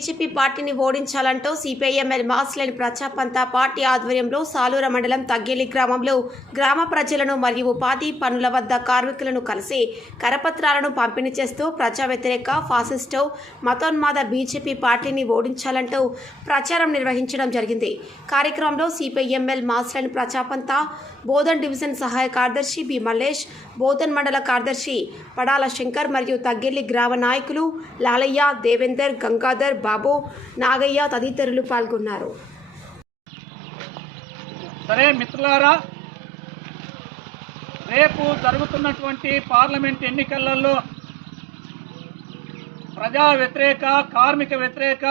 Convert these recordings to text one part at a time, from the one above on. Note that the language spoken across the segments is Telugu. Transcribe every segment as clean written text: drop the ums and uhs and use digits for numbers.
బీజేపీ పార్టీని ఓడించాలంటూ సిపిఐఎంఎల్ మాస్లైన్ ప్రజాపంతా పార్టీ ఆధ్వర్యంలో సాలూర మండలం తగ్గేలి గ్రామంలో గ్రామ ప్రజలను మరియు ఉపాధి పనుల వద్ద కార్మికులను కలిసి కరపత్రాలను పంపిణీ చేస్తూ ప్రజా వ్యతిరేక ఫాసిస్టు మతోన్మాద బీజేపీ పార్టీని ఓడించాలంటూ ప్రచారం నిర్వహించడం జరిగింది. కార్యక్రమంలో CPIML Mass Line Praja Pantha Bodhan division సహాయ కార్యదర్శి బి మల్లేష్, బోధన్ మండల కార్యదర్శి పడాల శంకర్ మరియు తగ్గేలి గ్రామ నాయకులు లాలయ్య, దేవేందర్, గంగాధర్, బాబు, నాగయ్య తదితరులు పాల్గొన్నారు. సరే మిత్రులారా, రేపు జరుగుతున్నటువంటి పార్లమెంట్ ఎన్నికలలో ప్రజా వ్యతిరేక, కార్మిక వ్యతిరేక,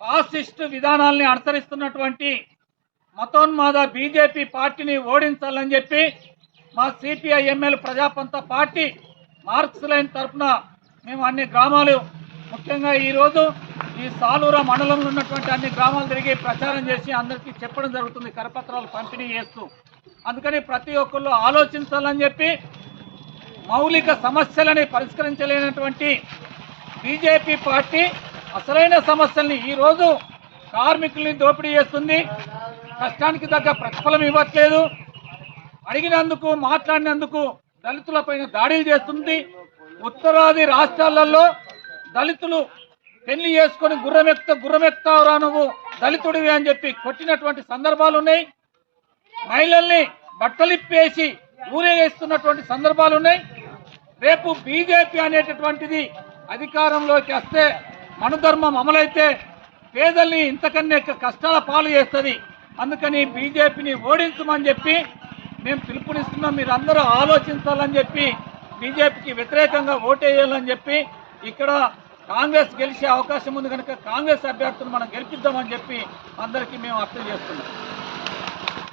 ఫాసిస్ట్ విధానాల్ని అనుసరిస్తున్నటువంటి మతోన్మాద బీజేపీ పార్టీని ఓడించాలని చెప్పి మా సిపిఐఎంఎల్ ప్రజాపంత పార్టీ మార్క్స్ లైన్ తరఫున మేము అన్ని గ్రామాలు, ముఖ్యంగా ఈరోజు ఈ సాలూర మండలంలో ఉన్నటువంటి అన్ని గ్రామాలు తిరిగి ప్రచారం చేసి అందరికీ చెప్పడం జరుగుతుంది, కరపత్రాలు పంపిణీ చేస్తూ. అందుకని ప్రతి ఒక్కళ్ళు ఆలోచించాలని చెప్పి, మౌలిక సమస్యలని పరిష్కరించలేనటువంటి బీజేపీ పార్టీ అసలైన సమస్యల్ని ఈరోజు కార్మికుల్ని దోపిడీ చేస్తుంది, కష్టానికి తగ్గ ప్రతిఫలం ఇవ్వట్లేదు, అడిగినందుకు మాట్లాడినందుకు దళితులపైన దాడులు చేస్తుంది. ఉత్తరాది రాష్ట్రాలలో దళితులు పెళ్లి చేసుకొని గుర్రమెక్తావురా నువ్వు దళితుడివి అని చెప్పి కొట్టినటువంటి సందర్భాలు ఉన్నాయి. మహిళల్ని బట్టలిప్పేసి ఊరేగిస్తున్నటువంటి సందర్భాలు ఉన్నాయి. రేపు బీజేపీ అనేటటువంటిది అధికారంలోకి వస్తే, మనుధర్మం అమలైతే పేదల్ని ఇంతకన్నా కష్టాల పాలు చేస్తుంది. అందుకని బీజేపీని ఓడించమని చెప్పి మేము పిలుపునిస్తున్నాం. మీరు అందరూ ఆలోచించాలని చెప్పి, బీజేపీకి వ్యతిరేకంగా ఓటేయాలని చెప్పి, ఇక్కడ కాంగ్రెస్ గెలిచే అవకాశం ఉంది కనుక కాంగ్రెస్ అభ్యర్థులను మనం గెలిపిద్దామని చెప్పి అందరికీ మేము అప్పీల్ చేస్తున్నాం.